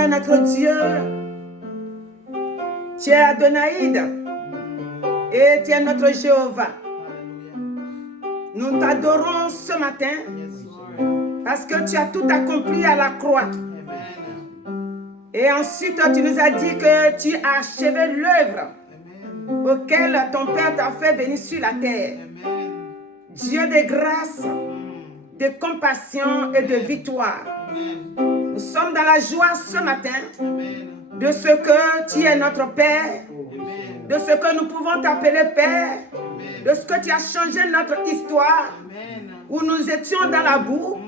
es notre Dieu. Tu es Adonai et tu es notre Jéhovah. Nous t'adorons ce matin parce que tu as tout accompli à la croix. Et ensuite, tu nous as dit que tu as achevé l'œuvre auquel ton Père t'a fait venir sur la terre. Dieu de grâce, de compassion et de victoire. Nous sommes dans la joie ce matin de ce que tu es notre Père, de ce que nous pouvons t'appeler Père, de ce que tu as changé notre histoire, où nous étions dans la boue.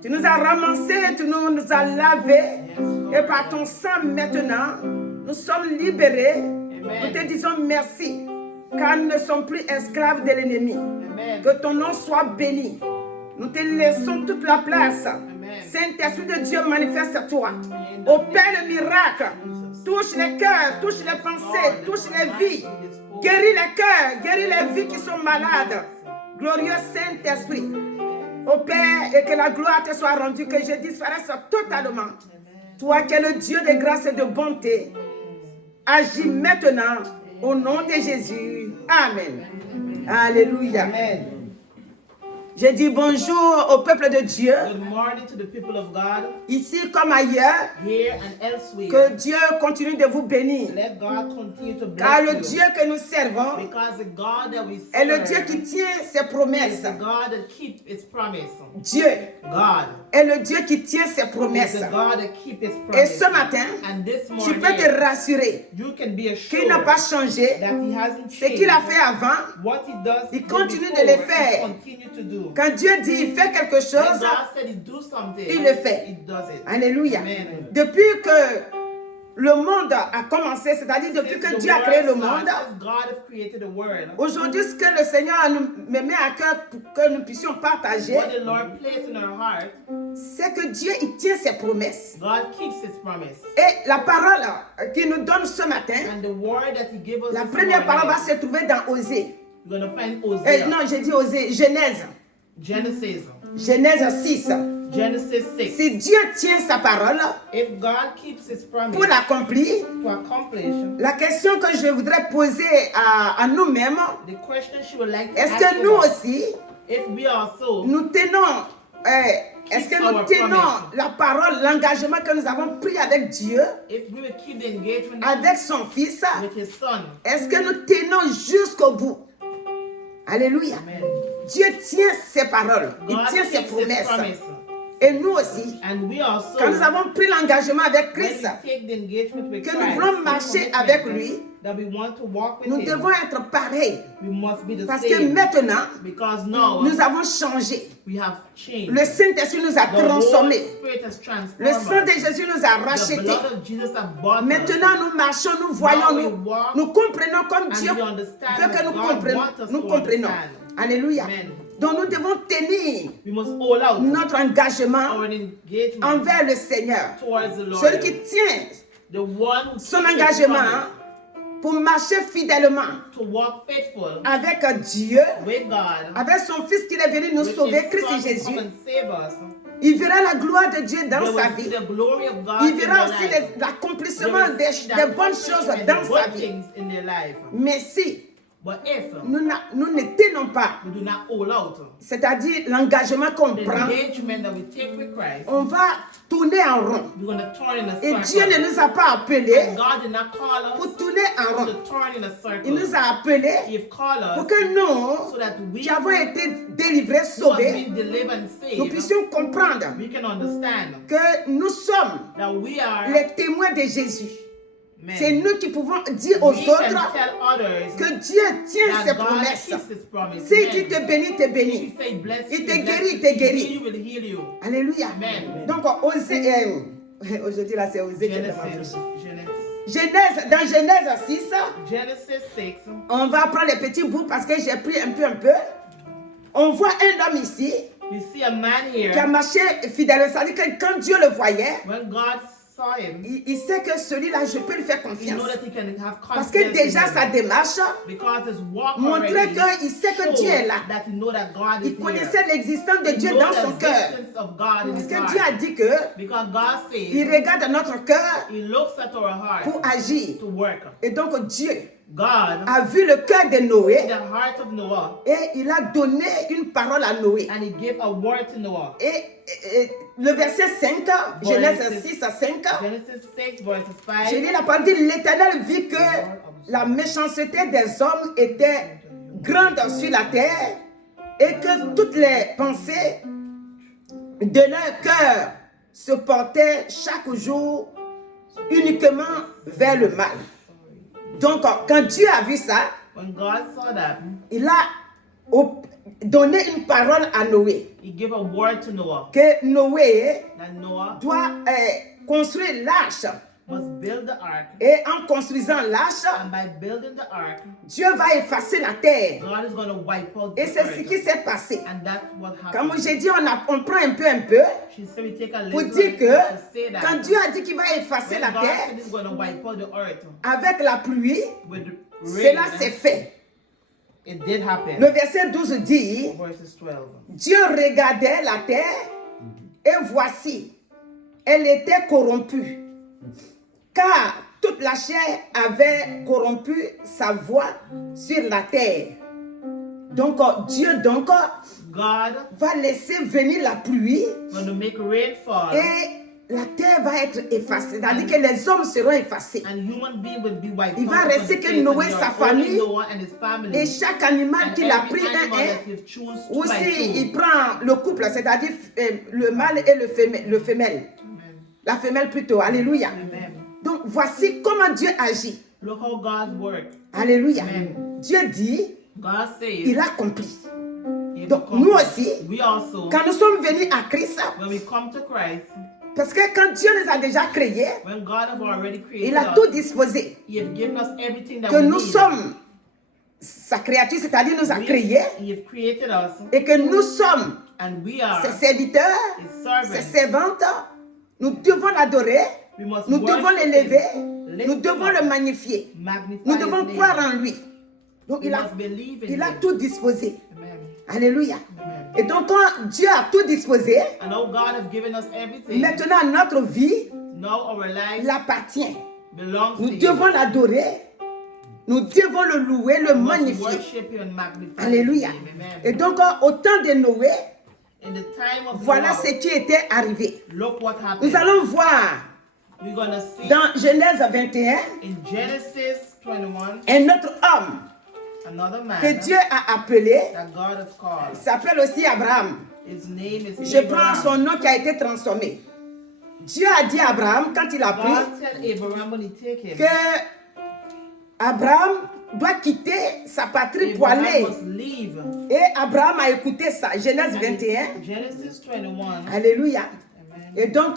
Tu nous as ramassés, tu nous as lavés, et par ton sang maintenant, nous sommes libérés. Nous te disons merci, car nous ne sommes plus esclaves de l'ennemi. Que ton nom soit béni. Nous te laissons toute la place. Saint-Esprit de Dieu, manifeste-toi. Opère le miracle. Touche les cœurs, touche les pensées, touche les vies. Guéris les cœurs, guéris les vies qui sont malades. Glorieux Saint-Esprit. Opère et que la gloire te soit rendue, que je disparaisse totalement. Toi qui es le Dieu de grâce et de bonté, agis maintenant au nom de Jésus. Amen. Alléluia. Amen. Je dis bonjour au peuple de Dieu. Good morning to the people of God, Ici comme ailleurs. here and elsewhere. Que Dieu continue de vous bénir. Let God continue to Car bless le you. Dieu que nous servons Because the God that we est le serve Dieu qui tient ses is promesses. the God that keeps His promise. Dieu God est le Dieu qui tient ses is promesses. the God that keeps His Et promise. ce matin, And this tu morning, peux te rassurer you can be qu'il n'a pas assured changé. that He hasn't Ce qu'il a changed. fait avant, What He does Il did continue before, de le faire. He continue to do. quand Dieu dit il fait quelque When chose, God said He do something, il le fait. He does it. Alléluia. Amen. Depuis que le monde a commencé, c'est-à-dire depuis que Since Dieu the a créé le world monde, started, God has created the world. aujourd'hui ce que le Seigneur me met à cœur pour que nous puissions partager, What the Lord placed in our heart, c'est que Dieu il tient ses promesses. God keeps His promise. Et la parole qu'il nous donne ce matin, And the word that He gave us la this première parole va morning, se trouver dans Osée. we're going to find Hosea, Non, j'ai dit Osée, Genèse. Genesis, Genèse 6. Genesis 6. Si Dieu tient sa parole If God keeps His promise pour l'accomplir, to accomplish, la question que je voudrais poser à nous-mêmes, the question she would like to est-ce ask que nous us, aussi, if we also nous tenons, est-ce que nous our tenons promise. la parole, l'engagement que nous avons pris avec Dieu, if we will keep the engagement avec son Fils, with His Son. est-ce que nous tenons jusqu'au bout? Alléluia. Amen. Dieu tient ses paroles, il God tient ses keeps His promesses. promise. Et nous aussi, And we also, quand nous avons pris l'engagement avec when we Christ, take the engagement with que Christ, nous voulons marcher avec lui, that we want to walk with nous Him, devons être pareils. we must be the Parce que same. maintenant, Because now nous avons changé. we have changed. Le Saint-Esprit nous a The Holy transformés. Spirit has transformed Le sang de us. Jésus nous a The rachetés. blood of Jesus has bought us. Maintenant, nous marchons, nous voyons, Now we nous, walk nous comprenons comme and Dieu we understand veut que that nous God comprenions. wants us Nous to comprenons. understand. Alléluia. Amen. Donc, nous devons tenir We must hold out notre engagement our engagement envers le Seigneur. towards the Lord. Celui qui tient The one who son keeps his engagement promise pour marcher fidèlement to walk faithful avec Dieu, with God, avec son Fils qui est venu nous with sauver, His Christ Son to Jésus. come and save us. Il verra la gloire de Dieu dans They sa will see vie. the glory of God Il in verra their aussi life. l'accomplissement They will see the des bonnes choses accomplishment, dans the sa good vie. things in their life. Mais si But if nous ne tenons pas, we do not hold out, c'est-à-dire l'engagement qu'on the prend, engagement that we take with Christ, on va tourner en rond. we're going to turn in a Et Dieu circle. ne nous a pas appelés And God did not call us pour tourner en to rond. turn in a Il circle. nous a appelés He has called pour us que nous, so that we qui avons été délivrés, who have sauvés, been delivered and nous saved, puissions comprendre we can understand que nous sommes that we are les témoins de Jésus. men. C'est nous qui pouvons dire aux We can autres tell others que Dieu tient that ses God promesses. keeps His promise. Si Amen. il te bénit, il te If bénit. He say bless Il you, te bless guérit, you. il te If He guérit. heal you, will heal you. Alléluia. Amen. Donc, aujourd'hui, là, c'est Osée qui est devant Genesis, nous. Dans Genèse 6, Genesis 6. on va prendre les petits bouts parce que j'ai pris un peu. On voit un homme ici You see a man qui a here. marché fidèlement. C'est-à-dire que quand Dieu le voyait, When God saw him, il sait que celui-là, je peux lui faire he confiance. know that he can have Parce confidence que in déjà, him. sa démarche Because his walk montrait already qu'il sait que showed Dieu est là. that he know that God is Il here. connaissait l'existence de He Dieu know dans the son cœur. existence of God in Parce his que Dieu a heart. dit que Because God il says regarde notre cœur he looks at our heart pour agir. to work. Et donc Dieu God a vu le cœur de in Noé the heart of Noah, et il a donné une parole à Noé. and he gave a word to Noah. Et le verset 5, Genèse 6 à 5, Genesis 6 verses je 5. lis la parole, dit l'Éternel vit que la méchanceté des hommes était grande sur la terre et que toutes les pensées de leur cœur se portaient chaque jour uniquement vers le mal. Donc, quand Dieu a vu ça, When God saw that, il a donné une parole à Noé. he gave a word to Noah Que Noé that Noah doit construire l'arche. must build the ark, Et en construisant l'arche, and by building the ark, Dieu va effacer la terre. God is going to wipe out the Et c'est ce qui earth. s'est passé. And that's what Comme happened. j'ai dit, on prend un peu, She said we take a pour little dire bit que to say that quand Dieu a dit qu'il va effacer when la God terre, said he's going to wipe out the earth avec la pluie, with cela rain, s'est fait. it did happen. Le verset 12 dit, Verses 12. Dieu regardait la terre et voici, elle était corrompue, car toute la chair avait corrompu sa voix sur la terre. Donc Dieu God va laisser venir la pluie going to make rain fall, et la terre va être effacée. C'est-à-dire que les hommes seront effacés. and human being will be wiped Il out. va from rester the que face of Noé, the sa earth. Only famille, Noah and his family. Et chaque animal And qu'il a every pris animal un, that he choose two by aussi il two. prend le couple, c'est-à-dire le mâle et le femelle. Amen. La femelle plutôt. Alléluia. Amen. Donc voici comment Dieu agit. Look how God worked. Alléluia. Amen. Dieu dit, God says, il accomplit. he Donc accomplished. nous aussi, We also, quand nous sommes venus à Christ, when we come to Christ, parce que quand Dieu nous a déjà créés, when God has already created il a us, tout disposé. He has given us everything that Que we nous need. sommes sa créature, c'est-à-dire nous a créés, He has created us, et que nous sommes and we are ses serviteurs, His ses servants. servantes. Nous devons l'adorer, We must nous devons worship l'élever, Him, lift nous Him devons up, le magnifier. magnify Nous His devons name. croire en lui. Donc We il a must believe in Il a Him. tout disposé. Amen. Alléluia. Amen. Et donc quand Dieu a tout disposé, And now God has given us everything. maintenant notre vie Now our life l'appartient. belongs Nous to devons Him. l'adorer. Nous devons le louer, le We must magnifier. worship Him and magnify Alléluia. His name. Amen. Et donc au temps de Noé, In the time of voilà Noah, ce qui était arrivé. look what happened. Nous allons voir We're going to see dans Genèse 21 in Genesis 21 un autre homme another man que Dieu a appelé. that God has called. Il s'appelle aussi Abraham. His name is Je prends Abraham. son nom qui a été transformé. Dieu a dit à Abraham, quand il a pris, God tell Abraham when he take him, que Abraham doit quitter sa patrie pour Abraham aller. must leave. Et Abraham a écouté ça. Genèse And 21. in Genesis 21. Alléluia. Amen. Et donc,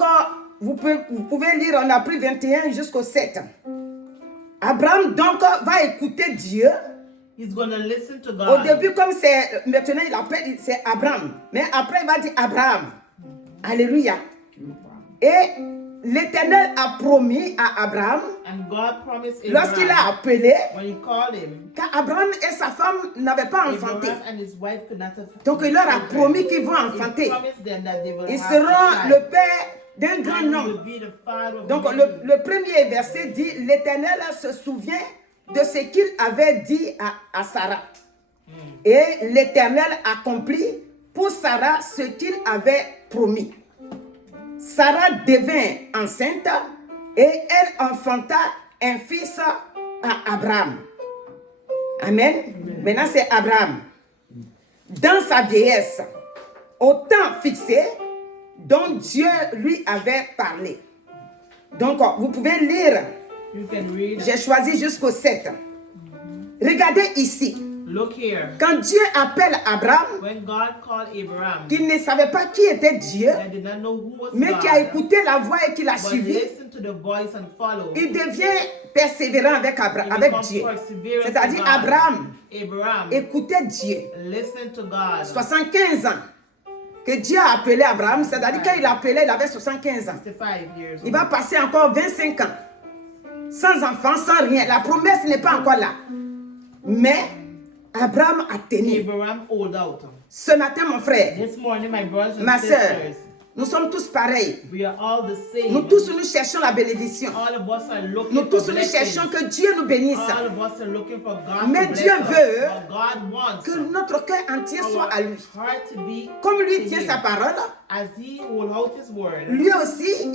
vous pouvez lire, on a pris 21 jusqu'au 7. Abraham donc va écouter Dieu. He's going to listen to Au God. début, comme c'est, maintenant il appelle, c'est Abraham. Mais après, il va dire Abraham. Alléluia. Et l'Éternel a promis à Abraham, And God promised lorsqu'il Abraham, a appelé, when he called him, qu'Abraham et sa femme n'avaient pas enfanté. Abraham and his wife could not have Donc il leur a children. promis qu'ils vont He enfanter. promised them that they will Ils have seront a child. le père d'un grand And he nombre. will be the father of Donc many. le premier verset dit, l'Éternel se souvient de ce qu'il avait dit à Sarah. Et l'Éternel accomplit pour Sarah ce qu'il avait promis. Sarah devint enceinte et elle enfanta un fils à Abraham. Amen. Maintenant c'est Abraham. Dans sa vieillesse, au temps fixé dont Dieu lui avait parlé. Donc vous pouvez lire. You can read. J'ai choisi jusqu'au 7. Regardez ici. Look here. Quand Dieu appelle Abraham, When God called Abraham, qui ne savait pas qui était Dieu, I did not know who was mais God, qui a écouté la voix et qui l'a but suivi, listen to the voice and follow. il devient persévérant avec, He avec becomes Dieu. perseverant C'est-à-dire to God. Abraham Abraham écoutait Dieu. listen to God. 75 ans. que Dieu a appelé Abraham, c'est-à-dire qu'il a appelé, il avait 75 ans. 65 years Il va passer encore 25 ans, sans enfant, sans rien. La promesse n'est pas encore là. Mais Abraham a tenu. Abraham hold out. Ce matin, mon frère, This morning, my brothers ma and soeur, sisters, nous sommes tous pareils. we are all the same. Nous tous, nous cherchons la bénédiction. All of us are looking Nous for tous, nous blessings. cherchons que Dieu nous bénisse. All of us are looking for God Mais to Dieu bless us. veut But God wants que notre cœur entier soit our à lui. heart to be Comme lui to tient Him. sa parole, As He hold out His word, lui aussi,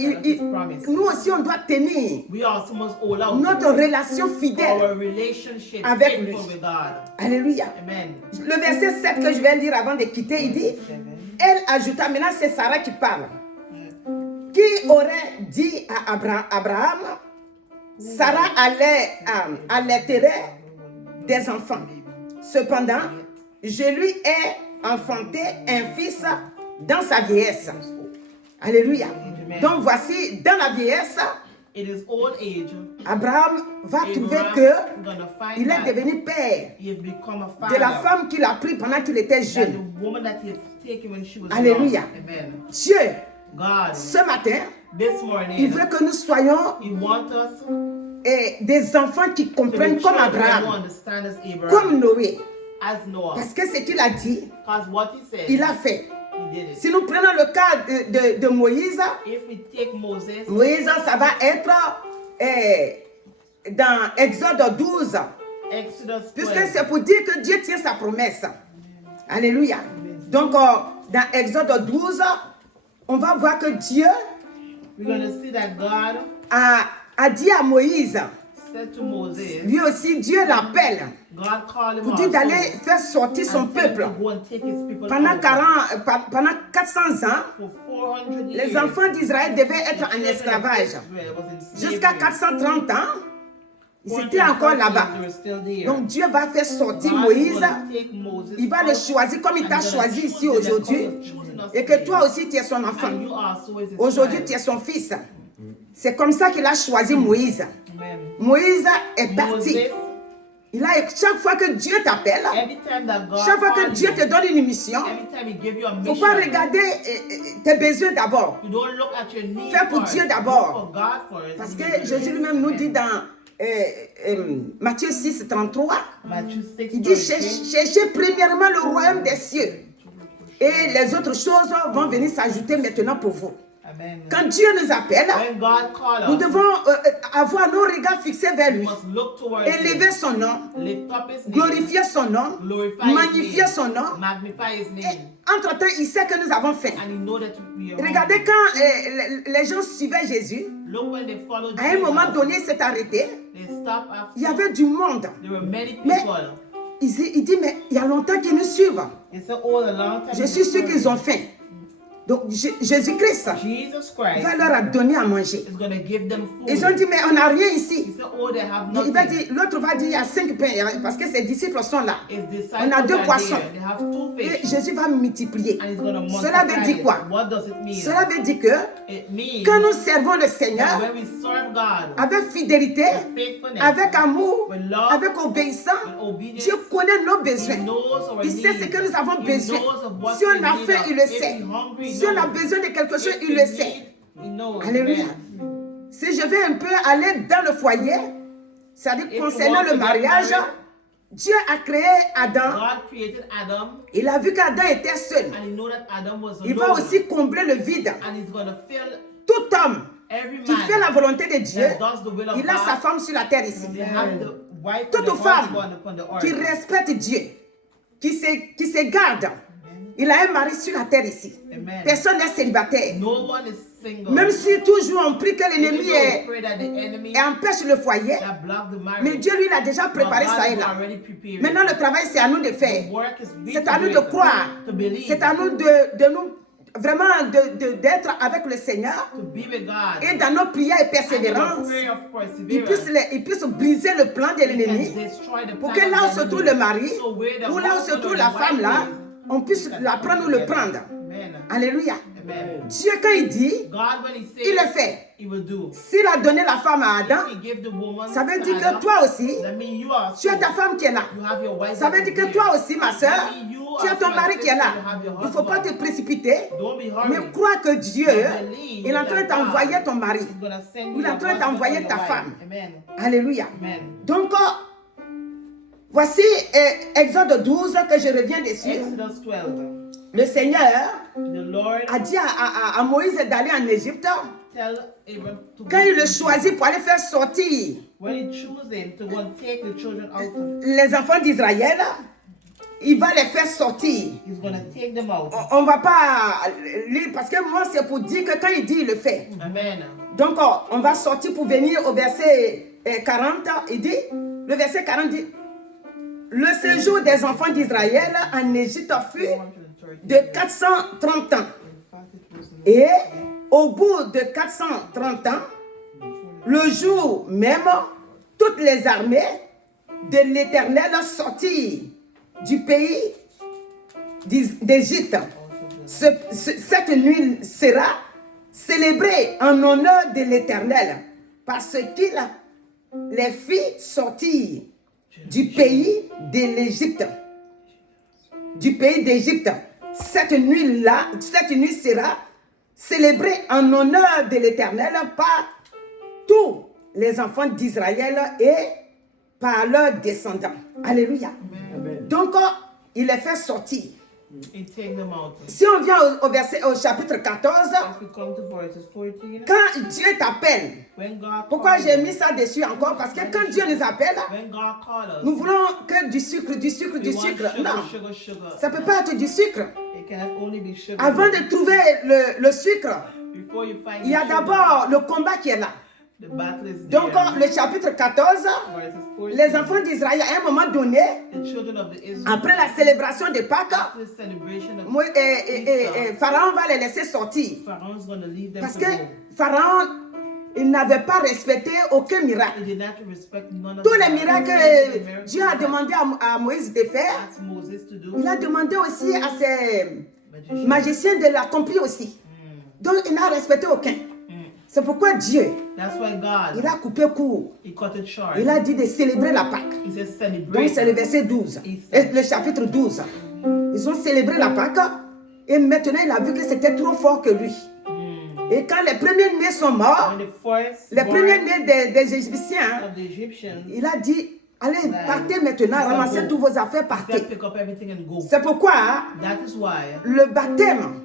nous aussi, on doit tenir we also must hold out notre relation fidèle our relationship avec faithful lui. with God. Alléluia. Amen. Le verset 7 que je vais lire avant de quitter, il dit, elle ajouta, maintenant c'est Sarah qui parle. Qui aurait dit à Abraham, Sarah allaitait des enfants. Cependant, je lui ai enfanté un fils dans sa vieillesse. Alléluia. Donc voici, dans la vieillesse, In his old age, Abraham va trouver Abraham que gonna find il est that devenu père he has become a de la father. femme qu'il a pris pendant qu'il était That jeune. the woman that he had taken when she was Alléluia. young. Amen. Dieu, God, ce matin, this il morning, veut que nous soyons He wants us des enfants qui to comprennent be comme children who Abraham, understand as Abraham, comme Noé. as Noah. Parce que ce qu'il a dit, Because what he said, il a fait. he did it. Si nous prenons le cas de Moïse, If we take Moses, Moïse, ça va être dans Exode 12. Exodus Puisque 12, c'est pour dire que Dieu tient sa promesse. Alléluia. Donc, dans Exode 12, on va voir que Dieu we're going to see that God a dit à Moïse, said to Moses, lui aussi, Dieu l'appelle God called him pour dire also d'aller faire sortir son and tell him peuple. to go and take his people Pendant out. pendant 400 ans, For 400 les years, enfants d'Israël devaient the être en children of esclavage. Israel was in Jusqu'à slavery. 430 ans, ils 430 étaient encore là-bas. they were still there. Donc Dieu va faire sortir God Moïse. will take Moses Il va le out choisir comme il and t'a gonna choisi choose ici them aujourd'hui. because he's chosen us Et que today. toi aussi, tu es son enfant. And you also is his Aujourd'hui, child. tu es son fils. C'est comme ça qu'il a choisi Moïse. Amen. Moïse est parti. Moses, Chaque fois que Dieu t'appelle, every time that God chaque fois que calls Dieu you, te donne une mission, every time He give you a il ne faut mission, pas regarder tes besoins d'abord. you don't look at your needs Fais pour first. Dieu d'abord. Look for God first. Parce And que you Jésus do lui-même nous it. dit dans Matthieu 6, 33, Matthew 6, il dit 33. cherchez premièrement le royaume des cieux. Et les autres choses vont venir s'ajouter maintenant pour vous. Amen. Quand Dieu nous appelle, When God calls nous us, devons avoir nos regards fixés vers we lui. must look towards Élever Him, son nom, lift up His name, glorifier son nom, glorify magnifier His son name, nom. magnify His Et name, entre-temps, il sait que nous avons faim. and He know that we are Regardez hungry. quand les gens suivaient Jésus, Look when they followed à un moment Jesus, donné, il s'est arrêté. they stopped after. Il y avait du monde. There were many Mais people. il dit, mais il y a longtemps qu'ils nous suivent. They said, oh, a long time Je suis sûr qu'ils ont faim. Donc Jésus-Christ Jesus Christ va leur donner à manger. is going to give them food. Ils ont dit, mais on n'a rien He ici. said, oh, they have Il va nothing. dire, l'autre va dire, il y a 5 pains, parce que ses disciples sont là. His disciples On a 2 are poissons. there. They have 2 Et fish. Jésus va multiplier. And he's going to Cela veut multiply dire quoi? it. What does it mean? Cela veut dire que It means quand nous servons le that Seigneur when we serve God avec fidélité, with faithfulness, avec amour, with love, avec obéissance, with obedience, Dieu connaît nos He besoins. knows our Il sait ce needs. que nous avons He besoin. knows of what Si we on a need faim, of. il le If sait. we're hungry, he Si on a knows. besoin de quelque chose, If il we le sait. need, he knows. Alléluia. Amen. Si je vais un peu aller dans le foyer, c'est-à-dire If you concernant want le to get mariage, married, Dieu a créé Adam. God created Adam, Il a vu qu'Adam était seul. and He know that Adam was Il va alone. aussi combler le vide. And He's going to fill Tout homme every qui fait la man volonté de Dieu, that does the will of il a sa God. femme sur la terre ici. They have the wife and Toute the femme husband upon the qui earth. respecte Dieu, qui se garde, il a un mari sur la terre ici. Amen. Personne n'est célibataire. No one is single. Même si toujours on prie que Even l'ennemi though we pray that the enemy empêche le foyer, that block the marriage, mais Dieu lui il a déjà but préparé God ça et has là. already prepared. Maintenant le travail c'est à nous de faire. The work is big C'est to à nous do de it, croire. to believe, C'est à nous de nous vraiment d'être avec le Seigneur to be with God, et dans nos prières et and in persévérances, a prayer of il perseverance, puisse briser le plan de He l'ennemi can destroy the pour plan que là où of se the trouve enemy. le mari So where the ou là où se husband trouve or la the femme wife là, is, on puisse la prendre ou le prendre. Amen. Alléluia. Amen. Dieu quand il dit, God, when He says, il le fait. He will do. S'il a donné la femme à Adam, He give the woman ça veut to dire Adam, que toi aussi, that means you are tu as ta femme qui est là. you have your wife Ça that veut is dire que there. toi aussi, ma soeur, That means you Tu as ton mari qui est là. Il ne faut pas te précipiter, mais crois que Dieu, il est en train de t'envoyer ton mari. Il est en train de t'envoyer ta femme. Alléluia. Donc, voici Exode 12 que je reviens dessus. Exodus 12. Le Seigneur The Lord a dit à Moïse d'aller en Égypte. tell Abram to Quand go il to le Egypt. choisit pour aller faire sortir When he chose him to go and take the children out of, les enfants d'Israël, il va les faire sortir. he's going to take them out. On ne va pas lire parce que moi c'est pour dire que quand il dit, il le fait. Amen. Donc on va sortir pour venir au verset 40. Il dit, le verset 40 dit, le séjour des enfants d'Israël en Égypte fut de 430 ans. Et au bout de 430 ans, le jour même, toutes les armées de l'Éternel sortirent du pays d'Égypte. Cette nuit sera célébrée en honneur de l'Éternel parce qu'il les fit sortir du pays de l'Égypte. Du pays d'Égypte. Cette nuit sera célébrée en honneur de l'Éternel par tous les enfants d'Israël et par leurs descendants. Alléluia. Amen. Donc, il les fait sortir. He take them out. Si on vient au chapitre 14, As we come to verses 14, quand Dieu t'appelle, when God pourquoi called j'ai us, mis ça dessus encore? Parce que quand Dieu nous appelle, when God called us, nous voulons que du sucre, du sucre, we du want sucre. sugar, Non, sugar, sugar. ça ne peut pas être du sucre. It cannot only be sugar. Avant de trouver le sucre, Before you find il y a the sugar, d'abord le combat qui est là. the battle is Donc, there. le chapitre 14, Verses 14, les enfants d'Israël, à un moment donné, the children of the Israel, après la célébration de Pâques, after the celebration of Pharaon va les laisser sortir. Pharaoh's going to leave them Parce to que go. Pharaon, il n'avait pas respecté aucun miracle. He did not respect none of Tous the les miracles the que miracles Dieu a that demandé à Moïse de faire, asked Moses to do. il a demandé aussi à ses Magician. magiciens de l'accomplir aussi. Donc, il n'a respecté aucun. C'est pourquoi Dieu, That's why God, il a coupé court. he cut it short. Il a dit de célébrer la Pâque. He says Donc, celebrate. c'est le verset 12, et le chapitre 12. Ils ont célébré la Pâque et maintenant, il a vu que c'était trop fort que lui. Et quand les premiers-nés sont morts, When the first les born premiers-nés des Égyptiens, of the Egyptians, il a dit, allez, partez maintenant, ramassez tous vos affaires, said partez. pick up everything and go. C'est pourquoi That is why le baptême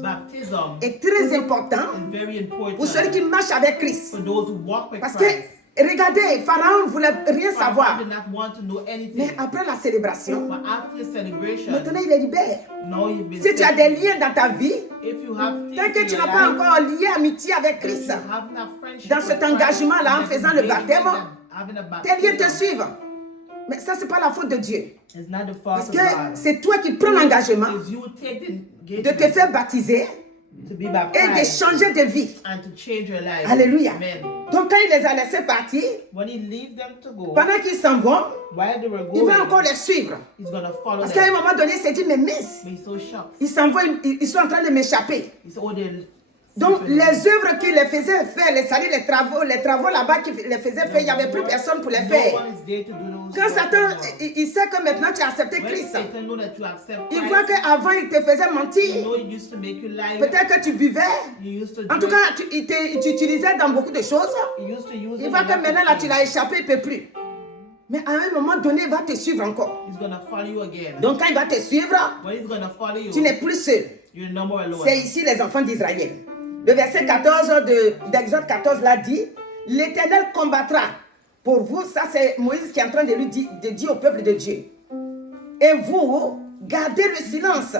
baptism est très important is very important pour ceux qui marchent avec Christ. for those who walk with Parce Christ. que, regardez, Pharaon ne voulait rien Pharaoh savoir. did not want to know Mais anything. après la célébration, But after the celebration, maintenant il est libéré. now you've been Si tu as set des free. liens dans ta vie, If you have things tant que in tu your n'as pas life, encore lié amitié avec if Christ, you have not friendship dans with cet Christ, engagement-là, en that faisant le engagement, baptême, having a tes liens te baptism, suivent. Mais ça, ce n'est pas la faute de Dieu. is not the fault Parce of que God. c'est toi qui prends l'engagement Is you take the de te engagement faire baptiser to be et de baptized changer de vie. and to change your life. Alléluia. Amen. Donc quand il les a laissés partir, When he leave them to go, pendant qu'ils s'en vont, while they were il going, va encore les suivre. he's going to follow Parce qu'à un them. moment donné, il s'est dit, mais Miss, But he's so shocked. ils s'en vont, ils sont en train de m'échapper. He said, oh, they're Donc sleeping. les œuvres qu'il les faisait faire, les travaux là-bas qu'il les faisait faire, il n'y avait plus personne pour les No faire. one is there to do those Quand works Satan, anymore. il sait que maintenant tu as accepté When Christ, Satan know that you accept il Christ, voit qu'avant il te faisait you mentir, know he used to make you lie. peut-être que tu buvais, You used to en tout drink. cas tu utilisais dans beaucoup de choses. He used to use Il it voit in que lots of maintenant là tu things. l'as échappé, il ne peut plus. Mais à un moment donné, il va te suivre encore. He's going to follow you again. Donc quand il va te suivre, When he's going to follow you, tu n'es plus seul. you're no more alone. C'est ici les enfants d'Israël. Le verset 14 d'Exode 14 là dit, l'Éternel combattra pour vous. Ça c'est Moïse qui est en train de dire au peuple de Dieu. Et vous, gardez le silence.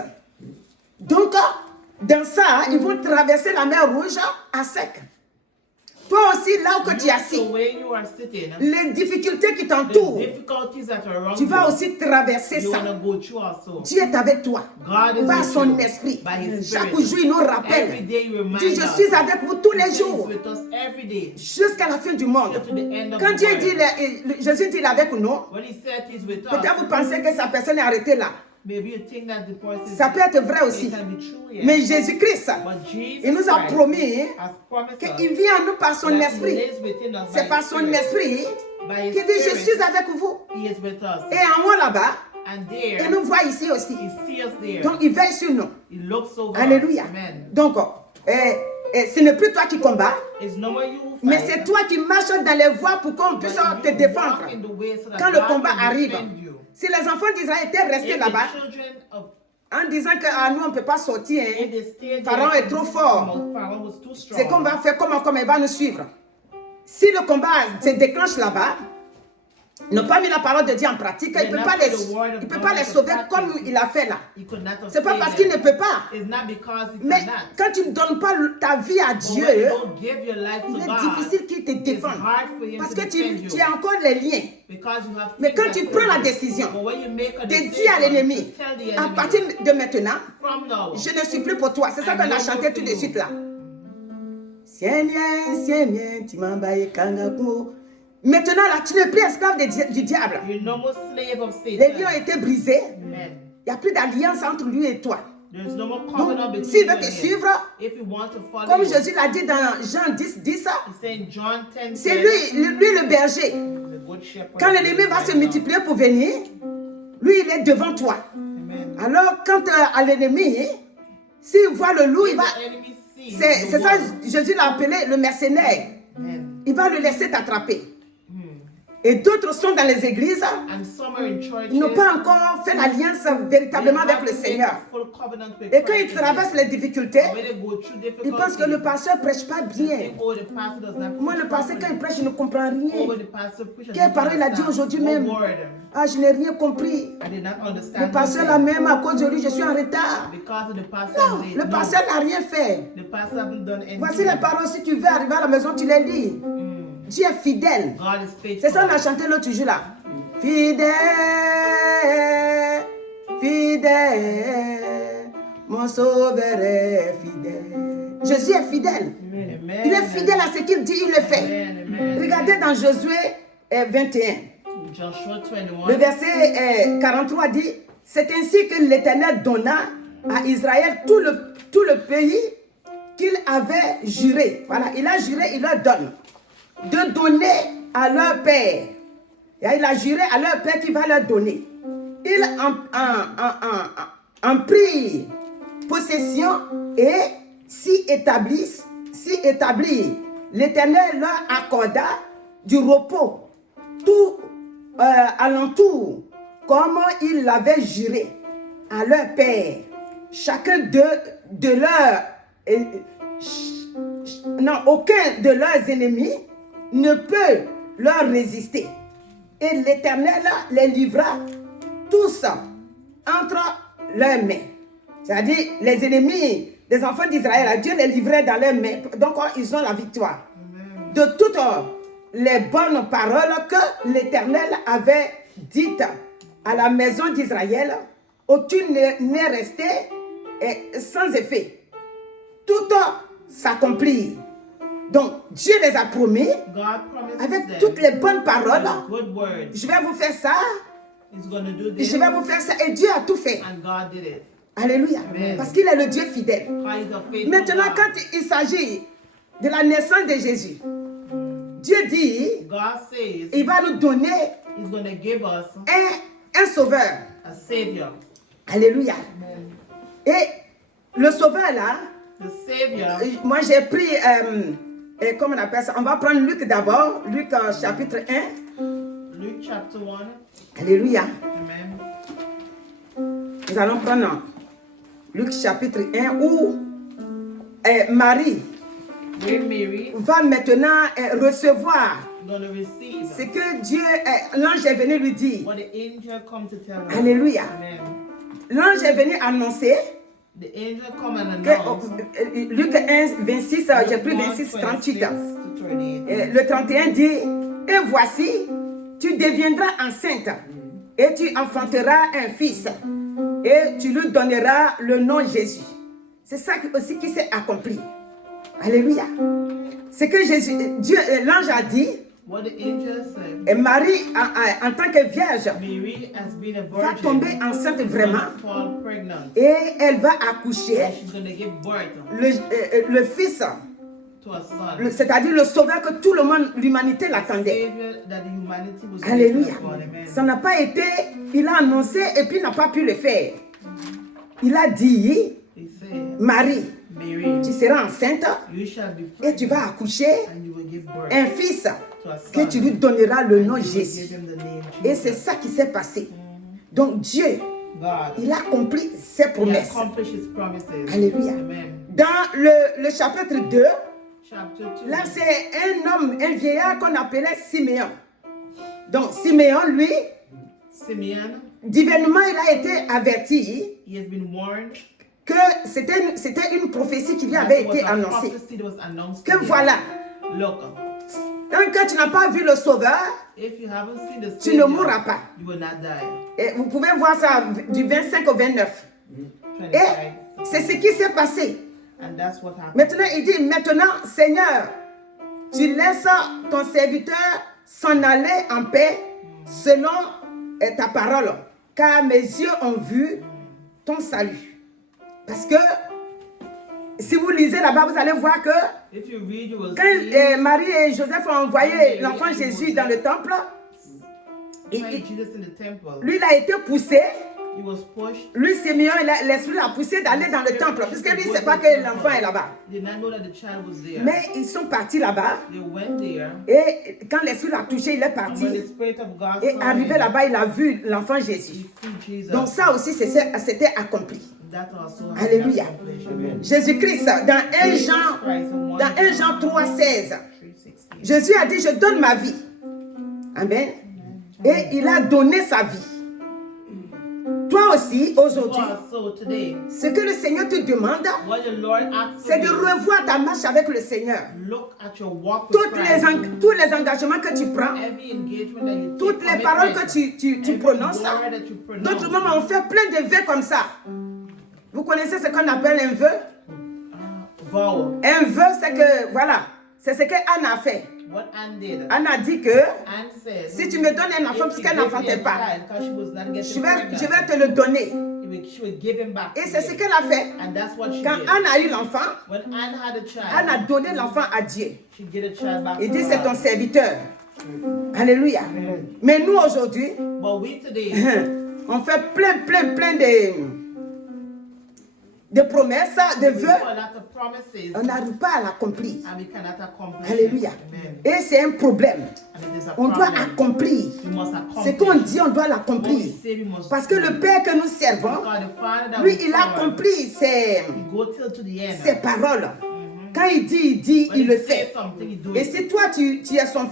Donc, dans ça, ils vont traverser la mer Rouge à sec. Toi aussi, là où que tu es assis, The way you are sitting, les difficultés qui the t'entourent, difficulties that are around tu vas you, aussi traverser you ça. want to go through also. Dieu est avec toi. God is Par with son you, esprit. by His Chaque Spirit. jour, il nous Every rappelle. day you remind Dis, je us. suis avec vous tous les He is jours, with us every day. jusqu'à la fin du monde. To the end of Quand the Dieu world. dit, Jésus dit il est avec nous, When he said he's with us, peut-être vous pensez que sa personne est arrêtée là. maybe you think that the person Ça peut être vrai aussi. it can be true, yes. Mais Jésus-Christ, But Jesus il nous a Christ promis has promised us qu'il vit en nous par son that he esprit. lives within us by C'est par His son Spirit. esprit By His qu'il dit, je Spirit, suis avec vous. He is with us. Et en haut là-bas, And et there, nous voit ici aussi. he sees us there. Donc, il veille sur nous. He looks over Alléluia. us. Amen. Donc, ce n'est plus toi qui combats, It's no more you who mais fight, c'est toi qui marches dans les voies pour qu'on but puisse you te défendre. walk in the way so that Quand le God combat can arrive, defend you. si les enfants d'Israël étaient restés If là-bas, the children of en disant que ah, nous, on ne peut pas sortir, if hein, they stayed Pharaon there, est trop fort. Pharaoh was too strong. C'est qu'on va faire, comment il va nous suivre. Si le combat se déclenche là-bas, ils n'ont pas mis la parole de Dieu en pratique, il ne peut pas les sauver comme il a fait là. He could not have Ce n'est pas saved parce qu'il ne them. peut pas. It's not because he Mais cannot. quand tu ne donnes pas ta vie à But Dieu, when you don't give your life il to est God, difficile qu'il te it's défende. hard for him Parce to que defend you. tu as encore les liens. Because you have Mais things quand that tu kill prends la you. décision But when you make a de dire decision à l'ennemi, to tell the à enemy, partir de maintenant, from now, je ne suis plus pour toi. C'est ça qu'on a chanté tout de suite là. Maintenant là, tu n'es plus esclave du diable. you're no more slave of Les Satan. liens ont été brisés. Amen. Il n'y a plus d'alliance entre lui et toi. There's no more covenant Donc, between s'il you veut and te him. suivre, If you want to follow comme you, Jésus l'a dit dans Jean 10, 10, he's saying John 10, c'est lui le berger. the good shepherd. Quand l'ennemi va se multiplier pour venir, lui, il est devant toi. Amen. Alors, quand à l'ennemi, s'il voit le loup, il va... The enemy sees C'est the ça, one. Jésus l'a appelé le mercenaire. Amen. Il va le laisser t'attraper. Et d'autres sont dans les églises, And some are in churches. ils n'ont pas encore fait l'alliance véritablement avec le Seigneur. Et quand ils traversent les difficultés, ils pensent que le pasteur ne prêche pas bien. Moi, le pasteur, quand il prêche, je ne comprends rien. Quelle parole il a dit aujourd'hui même? Ah, je n'ai rien compris. Le pasteur là même, à cause de lui, je suis en retard. Non, le pasteur n'a rien fait. Voici les paroles, si tu veux arriver à la maison, tu les lis. Dieu est fidèle. C'est ça qu'on a chanté l'autre jour là. Fidèle, fidèle, mon sauveur est fidèle. Jésus est fidèle. Il est fidèle à ce qu'il dit, il le fait. Regardez dans Josué 21. Le verset 43 dit, c'est ainsi que l'Éternel donna à Israël tout le pays qu'il avait juré. Voilà, il a juré, il leur donne. De donner à leur père. Et il a juré à leur père qu'il va leur donner. Il en prit possession et s'y établit. L'Éternel leur accorda du repos tout alentour, comme il l'avait juré à leur père. Chacun de leurs... non, aucun de leurs ennemis ne peut leur résister. Et l'Éternel les livra tous entre leurs mains. C'est-à-dire, les ennemis des enfants d'Israël, Dieu les livrait dans leurs mains. Donc, ils ont la victoire. De toutes les bonnes paroles que l'Éternel avait dites à la maison d'Israël, aucune n'est restée sans effet. Tout s'accomplit. Donc, Dieu les a promis, avec toutes les bonnes paroles, je vais vous faire ça, je vais vous faire ça, et Dieu a tout fait. Alléluia. Parce qu'il est le Dieu fidèle. Maintenant, quand il s'agit de la naissance de Jésus, Dieu dit, il va nous donner un sauveur. Alléluia. Et le sauveur là, moi j'ai pris, comment on appelle ça? On va prendre Luc d'abord, Luc chapitre 1. Luke chapter 1. Alléluia. Amen. Nous allons prendre Luc chapitre 1 où Marie va maintenant recevoir ce que Dieu, l'ange est venu lui dire. Alléluia. L'ange est venu annoncer. Luc 1, 26, j'ai pris 26, 38. Le 31 dit, et voici, tu deviendras enceinte et tu enfanteras un fils et tu lui donneras le nom Jésus. C'est ça aussi qui s'est accompli. Alléluia. C'est que Dieu, l'ange a dit, et Marie, en tant que vierge, va tomber enceinte vraiment et elle va accoucher le fils to a son. C'est-à-dire le sauveur que tout le monde, l'humanité l'attendait. Savior that the humanity was Alléluia. waiting upon. Amen. Ça n'a pas été, il a annoncé et puis n'a pas pu le faire. Il a dit, He said, Marie, Mary, tu seras enceinte you shall be et tu pregnant vas accoucher and you will give birth un fils to a que son. tu lui donneras le nom You will Jésus. give him the name Et Jesus. c'est ça qui s'est passé. Donc Dieu, God, il a accompli ses he promesses. accomplished his promises. Alléluia. Amen. Dans le chapitre 2, Chapter 2. là c'est un homme, un vieillard qu'on appelait Siméon. Donc Siméon, lui, Simeon, divinement, il a été averti he has been warned. que c'était une prophétie qui lui avait That was été a annoncée. prophecy that was announced Que to him. voilà, Look, tant que tu n'as pas vu le Sauveur, if you haven't seen the tu ne Savior, mourras pas. you will not die. Et vous pouvez voir ça du 25 au 29. 25. Et c'est ce qui s'est passé. And that's what happened. Maintenant, il dit, maintenant, Seigneur, tu laisses ton serviteur s'en aller en paix selon ta parole, car mes yeux ont vu ton salut. Parce que si vous lisez là-bas, vous allez voir que If you read, you will quand see Marie et Joseph ont envoyé l'enfant Jésus dans le temple, find Jesus in the temple. lui, il a été poussé. He was pushed. Lui, Simeon, l'esprit l'a poussé d'aller dans le temple, puisque lui, il ne sait pas que l'enfant est là-bas. He did not know that the child was there. Mais ils sont partis là-bas, They went there. et quand l'esprit l'a touché, il est And when parti. the Spirit of God Et saw arrivé him, là-bas, il a vu l'enfant he Jésus. freed Jesus. Donc ça aussi, c'était accompli. That also has Alléluia. been accomplished. Amen. Jésus-Christ, dans 1 Jean 3,16, 3:16. Jésus a dit, je donne ma vie. Amen. Et il a donné sa vie. Toi aussi, aujourd'hui, So today, ce que le Seigneur te demande, what the Lord asks c'est de you, revoir ta marche avec le Seigneur. look at your walk with Christ. Tous les engagements que tu prends, Every engagement that you take, toutes les paroles que tu every prononces, word that you pronounce. d'autres moments, on fait plein de vœux comme ça. Vous connaissez ce qu'on appelle un vœu? Vow. Un vœu, c'est que, voilà, c'est ce que Anne a fait. What Anne did. Anne a dit que Anne said, si tu me donnes un enfant, if she puisqu'elle gave n'enfantait me a pas, child, 'cause she was not getting je pregnant, vais te le donner. she would give him back Et to c'est ce him. qu'elle a fait. And that's what she Quand did. Anne a eu l'enfant, When Anne had a child, Anne a donné l'enfant à Dieu. she gave a child back Il to dit, c'est ton God. serviteur. Alléluia. Mais nous, aujourd'hui, But we today, on fait plein de promesses, de we do vœux. a lot of promises On n'arrive pas à l'accomplir. and we cannot accomplish Alléluia. it. Amen. Et c'est un problème. And it is a On doit problem. accomplir. We must Ce accomplish. qu'on dit, on doit What we l'accomplir. say, we must Parce que do. le Père que nous servons, Because the Father that lui, we il a serve, accompli ses he go till to the end. paroles. Quand il dit, When il he le says fait. something, he do Et it. si toi, tu es son And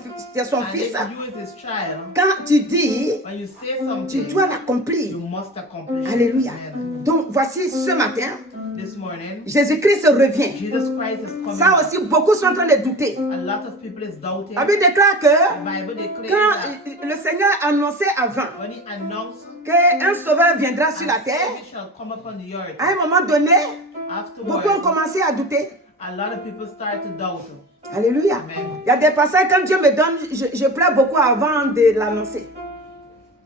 fils, if you is his child, quand tu dis, when you say tu something, dois l'accomplir. you must accomplish it. Alléluia. Amen. Donc, voici ce matin, This morning, Jésus-Christ revient. Jesus Christ is coming. Ça aussi, beaucoup sont en train de douter. A lot of people is doubting. La Bible déclare que The Bible declares that quand le Seigneur annonçait avant when he announced qu'un sauveur viendra sur la a terre, Savior shall come upon the earth, à un moment donné, beaucoup ont afterwards, commencé à douter. a lot of people start to doubt. Alléluia. Amen. Il y a des passages, quand Dieu me donne, je pleure beaucoup avant de l'annoncer.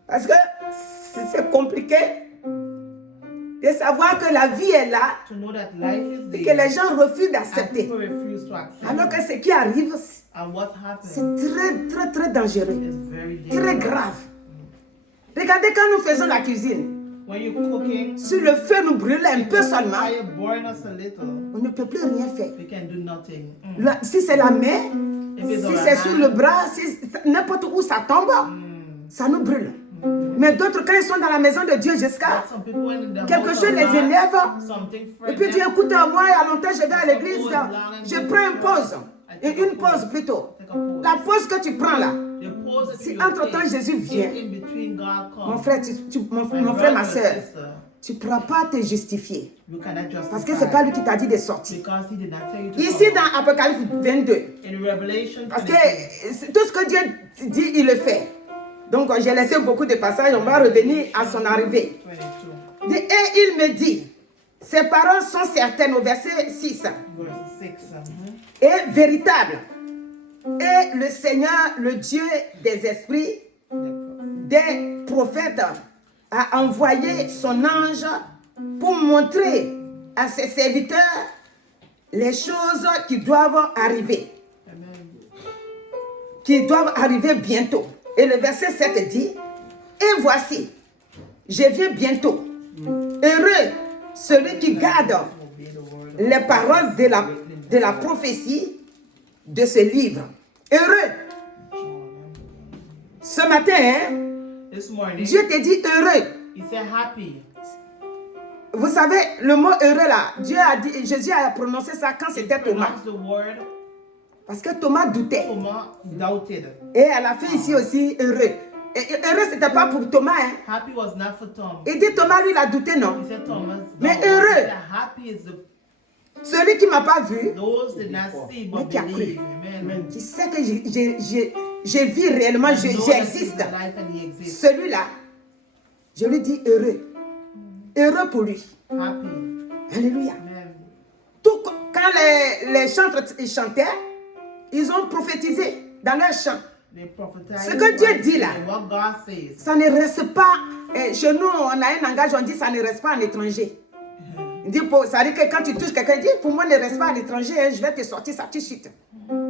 Parce que c'est compliqué de savoir que la vie est là To know that life is et there, que les gens refusent and d'accepter. people refuse to accept. Alors que ce qui arrive, And what happens c'est très dangereux, is very très dangerous. grave. Regardez quand nous faisons la cuisine. When you're cooking, Si le feu nous brûle un peu seulement, fire burn us a little, on ne peut plus rien faire. we can do nothing. Si c'est la main, If it's si our c'est sur hand, le bras, si n'importe où ça tombe, ça nous brûle. Mais d'autres, quand ils sont dans la maison de Dieu jusqu'à some people when in the quelque house chose of les God, élève, something et puis tu écoutes à moi, et à longtemps je vais à l'église, je prends une pause, une pause plutôt. take a pause. La pause que tu prends là, The pause that si you entre-temps take, Jésus vient, if in between God comes, mon frère, my mon frère, ma brother, soeur, sister, tu ne pourras pas te justifier. you cannot justify Parce que ce n'est pas lui qui t'a dit de sortir. because he did not tell you to Ici come. dans Apocalypse 22, In Revelation parce 22, que tout ce que Dieu dit, il le fait. Donc j'ai laissé beaucoup de passages, on va revenir à son arrivée. 22, Et il me dit, ces paroles sont certaines au verset 6, verse 6. et véritables. Et le Seigneur, le Dieu des esprits, des prophètes, a envoyé son ange pour montrer à ses serviteurs les choses qui doivent arriver, Amen. qui doivent arriver bientôt. Et le verset 7 dit, et voici, je viens bientôt. Heureux celui qui garde Obey the word of les paroles de la prophétie de ce livre. Heureux. Ce matin, hein, This morning, Dieu te dit heureux. he said happy. Vous savez, le mot heureux là, Jésus a prononcé ça quand c'était Thomas. Pronounce the word. Parce que Thomas doutait. Thomas doubted. Et elle a fait ici aussi heureux. Et heureux, ce n'était pas pour Thomas. Hein. Happy was not for Thomas. Il dit Thomas, lui, il a douté, non? He said Thomas. Mais no. heureux. He said, happy is the Celui qui ne m'a pas vu, those did not see mais but qui a cru. believe. Amen. qui sait que je vis réellement, Know that he j'existe. is alive and he exists. Celui-là, je lui dis heureux. Heureux pour lui. Happy. Alléluia. Amen. Tout quand les chantres ils chantaient, ils ont prophétisé dans leur chant. They prophesied Ce que Dieu what dit là, what God says. ça ne reste pas. Chez nous, on a un langage, on dit ça ne reste pas en étranger. Il dit, ça veut dire que quand tu touches quelqu'un, il dit pour moi ne reste pas à l'étranger, hein, je vais te sortir ça tout de suite.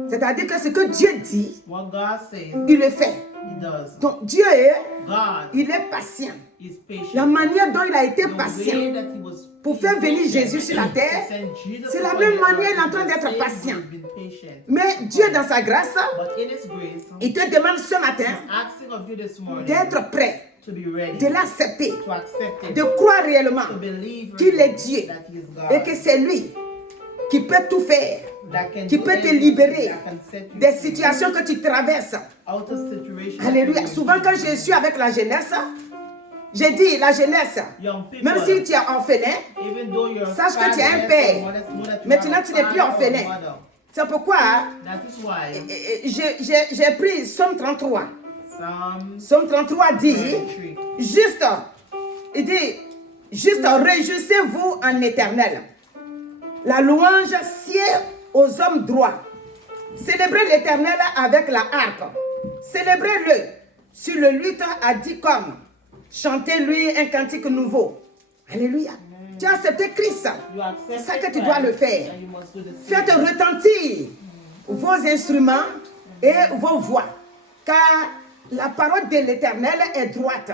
C'est-à-dire que ce que Dieu dit, What God says, il le fait. he does. Donc Dieu est, God il est patient. is patient. La manière dont il a été The patient way that he was pour faire venir Jésus sur la to terre, send Jesus c'est la upon même the earth, manière, il est en train the d'être same patient. way he's been patient. Mais Dieu dans sa grâce, But in his grace, il te demande ce matin asking of you this morning d'être prêt, to be ready, de l'accepter, to accept it, de croire réellement to believe qu'il est Dieu that he is et God, que c'est lui qui peut tout faire, that can qui do peut te anything, libérer that can set you des free situations que tu traverses. out of situation. Alléluia. Souvent quand je suis avec la jeunesse, j'ai dit la jeunesse, Young people, même si tu es orphelin, even though you're sache que tu es un fatherless, père. or mother, know that you Maintenant, are a tu n'es plus father or orphelin. mother. c'est pourquoi That is why j'ai pris Somme 33. Psalm Somme 33 dit, 33. il dit, juste réjouissez-vous en éternel. La louange sied aux hommes droits. Célébrez l'éternel avec la harpe. Célébrez-le sur le luth à 10 cornes. Chantez-lui un cantique nouveau. Alléluia. Tu as accepté Christ. You accept C'est ça que tu Christ, dois le faire. and you must do the Faites same. retentir vos instruments et vos voix. Car la parole de l'Éternel est droite.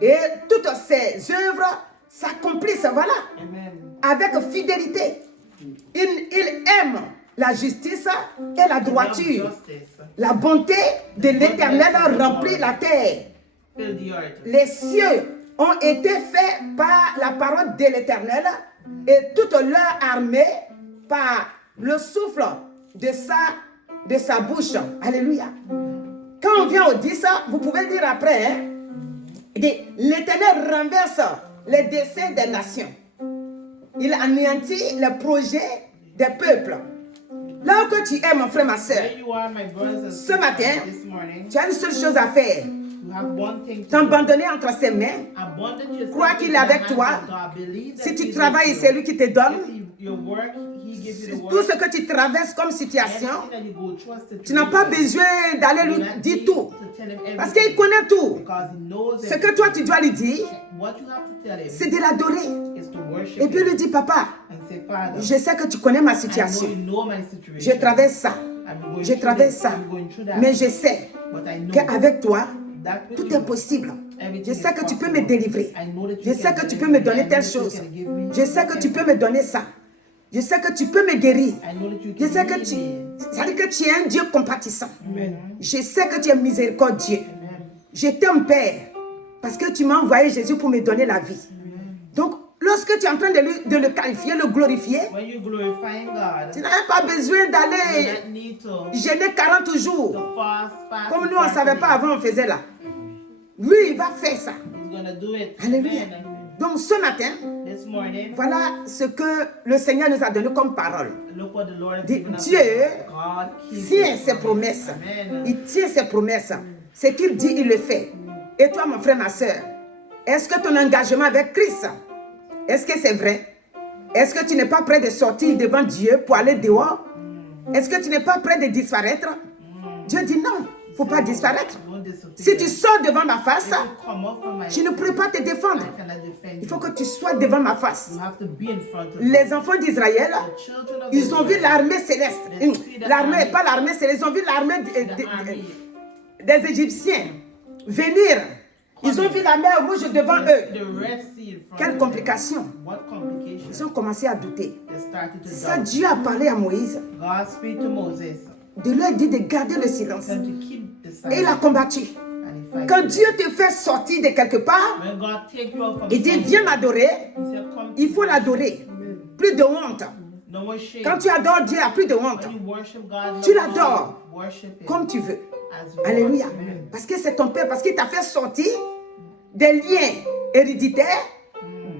Et toutes ses œuvres s'accomplissent, voilà, Amen. avec fidélité. Il aime la justice et la droiture. Justice. La bonté de l'Éternel remplit la terre. Fill the earth. Les cieux ont été faits par la parole de l'Éternel et toute leur armée par le souffle de sa bouche. Alléluia. Quand on vient au 10, vous pouvez lire après, hein? Il dit, l'Éternel renverse les desseins des nations. Il anéantit les projets des peuples. Là où que tu es, mon frère, ma soeur, Where you are, my brothers and ce sisters, matin, this morning, tu as une seule chose à faire. you have one thing to do. T'abandonner entre ses mains. Abandon yourself Crois qu'il into est the avec hands toi. of God. Believe that Si he tu is travailles, with c'est you. lui qui te donne. If your work, he gives you the Tout work. ce que tu traverses comme situation, Everything that you go through as a tu n'as pas situation, besoin d'aller you lui do not dire need tout. to tell him Parce everything, qu'il connaît tout. because he knows Ce que toi, tu dois lui dire, what you have to tell him c'est de l'adorer. is to worship Et puis him lui dire, papa, and say, Father, je sais que tu connais ma I know situation. you know my situation. Je traverse ça. I'm going Je through traverse this, ça. I'm going through that. Mais je sais But I know qu'avec toi, that with tout you, est possible. everything Je sais is que tu peux possible. me délivrer. I know that Je you sais can que tu deliver peux me me. donner I know telle that you chose. can give me Je sais que tu this. peux me donner ça. Je sais que tu peux me guérir. I know that you Je can sais que heal tu... me. Ça veut dire que tu es un Dieu compatissant. Amen. Je sais que tu es miséricordieux. Amen. Je t'aime, Père, parce que tu m'as envoyé Jésus pour me donner la vie. Donc, lorsque tu es en train de le qualifier, le glorifier, When you glorifying God, tu n'as même pas besoin you d'aller don't need to jeûner 40 jours. fast. Comme nous, on ne savait pas avant, on faisait là. Lui, il va faire ça. He's gonna do it. Alléluia. Amen. Donc, ce matin, This morning, voilà ce que le Seigneur nous a donné comme parole. look what the Lord has Dieu given us. God keeps tient his ses promesses. Amen. Il tient ses promesses. Ce qu'il dit, il le fait. Et toi, mon frère, ma soeur, est-ce que ton engagement avec Christ, est-ce que c'est vrai? Est-ce que tu n'es pas prêt de sortir devant Dieu pour aller dehors? Est-ce que tu n'es pas prêt de disparaître? Dieu dit non. Il ne faut pas disparaître. Don't disappear. Si tu sors devant ma face, If you come up from my je ne pourrai pas te défendre. I cannot defend Il you. faut que tu sois devant ma face. You have to be in front of Les enfants d'Israël, the children of ils ont vu Israel. l'armée céleste. L'armée, pas l'armée céleste, ils ont vu l'armée The army des Égyptiens venir. Ils ont vu la mer rouge devant eux. the Red Sea in front Quelle of them. complication. What complications? Ils ont commencé à douter. They started to Ça, doubt. Dieu a parlé à Moïse God speak to Moses. de lui dire de garder le silence. Tell him to keep the Et il a silence. combattu. And he fight. Quand Dieu te fait sortir de quelque part, When God take you out from il dit somewhere, viens m'adorer, he said, come il faut l'adorer. Plus de honte. no more shame. Quand tu adores Dieu, il n'y a plus de honte. When you worship God, Tu l'adores worship him comme tu veux. as you Alléluia. want. Amen. Parce que c'est ton Père, parce qu'il t'a fait sortir des liens héréditaires,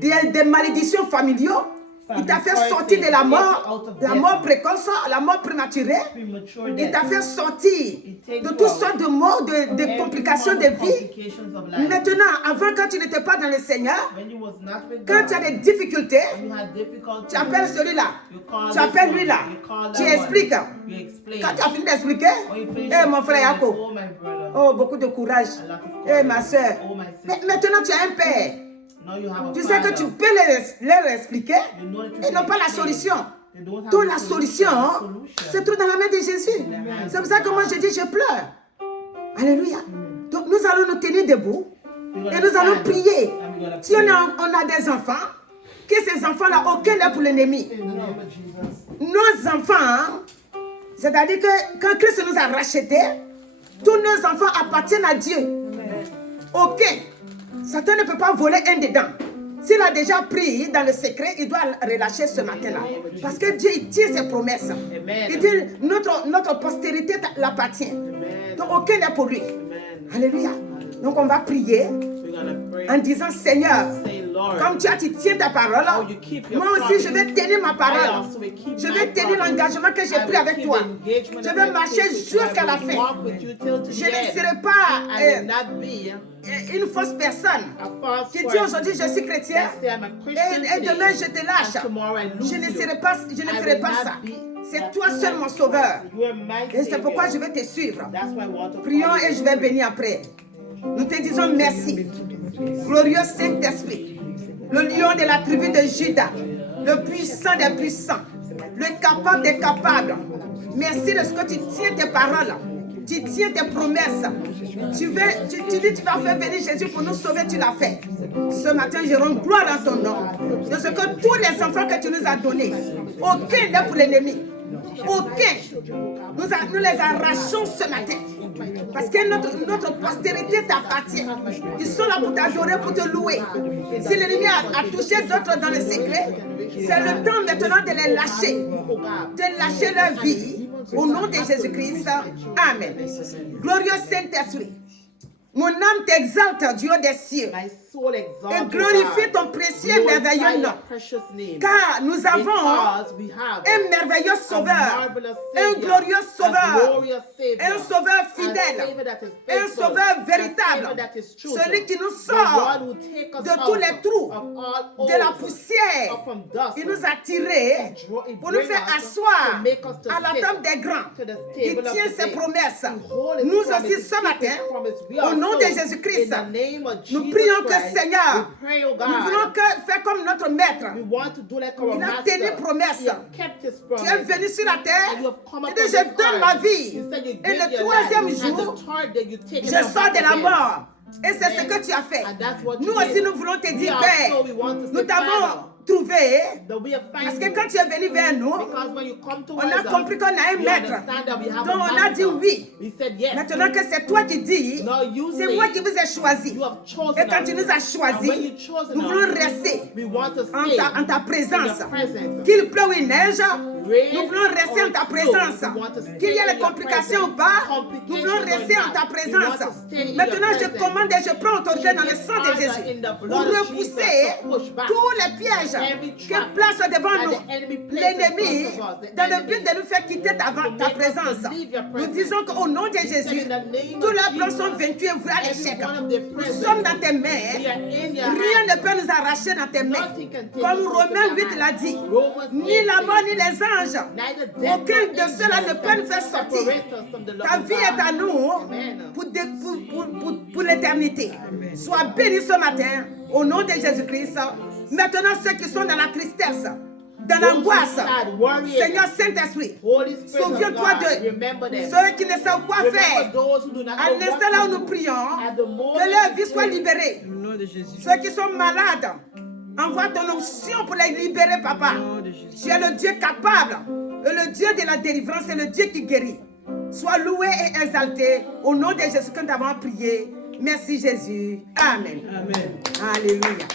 des malédictions familiaux. Il t'a fait sortir de la mort précoce, la mort prématurée. Premature Il death. t'a fait sortir de toutes sortes de morts, de complications de vie. Complications of life. Maintenant, avant, quand tu n'étais pas dans le Seigneur, When you was not with quand God, tu as des difficultés, when you had difficulty, tu appelles celui-là, you call tu this appelles one, lui-là, you call tu that one, expliques. you explain. Quand tu as fini d'expliquer, When you finish eh mon frère explaining, Jacob, oh my brother, oh beaucoup de courage, a lot of eh courage. ma soeur. Oh my Mais sister, maintenant tu as un père. now you have a Tu sais que father. tu peux leur expliquer. You know that you Ils n'ont can pas la explain. solution. They don't have Toute the la solution, c'est tout dans la main de Jésus. C'est pour ça que moi je dis, je pleure. Alléluia. Donc nous allons nous tenir debout et nous allons prier. Si on a des enfants, que ces enfants-là, aucun n'est pour l'ennemi. In the name of Jesus. Nos enfants, c'est-à-dire que quand Christ nous a rachetés, tous nos enfants appartiennent à Dieu. Aucun. Satan ne peut pas voler un dedans. S'il a déjà pris dans le secret, il doit relâcher ce matin-là. Parce que Dieu, il tient ses promesses. Amen. Il dit, notre postérité l'appartient. Donc aucun n'est pour lui. Alléluia. Donc on va prier We're gonna pray. en disant, Seigneur, Say, Lord, comme tu tiens ta parole, how you keep your moi aussi promise. je vais tenir ma I parole. also will keep Je my vais tenir promise. l'engagement que j'ai I pris will avec keep toi. the engagement Je that vais I marcher take with you. jusqu'à I la will fin. walk with you till to Je the ne end. serai pas I will not be une fausse personne a false qui dit person aujourd'hui je suis chrétien that say I'm a Christian et today, demain je te lâche. and tomorrow I lose Je ne you. ferai pas ça. C'est toi seul mon sauveur. You are my Et c'est Savior. pourquoi je vais te suivre. That's why I want to Prions follow et you. je vais bénir après. Nous te disons merci. Glorieux Saint-Esprit, le lion de la tribu de Juda, le puissant des puissants, le capable des capables. Merci de ce que tu tiens tes paroles, tu tiens tes promesses. Tu dis tu vas faire venir Jésus pour nous sauver, tu l'as fait. Ce matin, je rends gloire en ton nom. De ce que tous les enfants que tu nous as donnés, aucun n'est pour l'ennemi. Aucun. Nous les arrachons ce matin. Parce que notre postérité t'appartient. Ils sont là pour t'adorer, pour te louer. Si l'ennemi a touché d'autres dans le secret, c'est le temps maintenant de les lâcher. De lâcher leur vie. Au nom de Jésus-Christ. Amen. Glorieux Saint-Esprit. Mon âme t'exalte du haut des cieux. My soul exalts Et you, glorifie God. ton précieux et merveilleux Glorify nom. your precious name. Car nous avons Because we have un merveilleux sauveur, marvelous un Savior, glorieux a sauveur, glorious Savior, un sauveur a fidèle, Savior that is un faithful, sauveur a véritable, Savior that is true, celui qui nous the sort one who take us de out tous les trous, of all de la holes, poussière. up from dust. Il nous a tirés pour nous faire asseoir à la table des grands. Il tient ses promesses. Nous aussi ce matin, au nom de Jésus-Christ, nous prions que Seigneur, nous voulons faire comme notre maître. Il a tenu promesse. Tu es venu sur la terre, tu dis je donne ma vie. Et le troisième jour, je sors de la mort. Et c'est ce que tu as fait. Nous aussi nous voulons te dire, Père, nous t'avons trouvé. Parce que quand tu es venu vers nous, on a compris qu'on a un maître. Donc on a dit oui. Maintenant que c'est toi qui dis, c'est moi qui vous ai choisi. Et quand tu nous as choisis, nous voulons rester en ta présence. Qu'il pleuve ou il neige, nous voulons rester en ta présence. Qu'il y ait des complications ou pas, nous voulons rester en ta présence. Maintenant je commande et je prends autorité dans le sang de Jésus pour repousser tous les pièges que place devant nous l'ennemi dans le but de nous faire quitter ta présence. Nous disons qu'au nom de Jésus, tous leurs plans sont vaincus et voués à l'échec. Nous sommes dans tes mains. Rien ne peut nous arracher dans tes mains. Comme Romains 8 l'a dit, ni la mort ni les anges, aucun de ceux-là ne peut nous faire sortir. Ta vie est à nous pour l'éternité. Sois béni ce matin au nom de Jésus-Christ. Maintenant, ceux qui sont dans la tristesse, dans l'angoisse, Seigneur Saint-Esprit, souviens-toi d'eux. Ceux qui ne savent quoi faire, à l'instant là où nous prions, que leur vie soit libérée. Ceux qui sont malades, envoie ton onction pour les libérer, papa. Tu es le Dieu capable, et le Dieu de la délivrance, et le Dieu qui guérit. Sois loué et exalté au nom de Jésus que nous avons prié. Merci Jésus. Amen. Alléluia.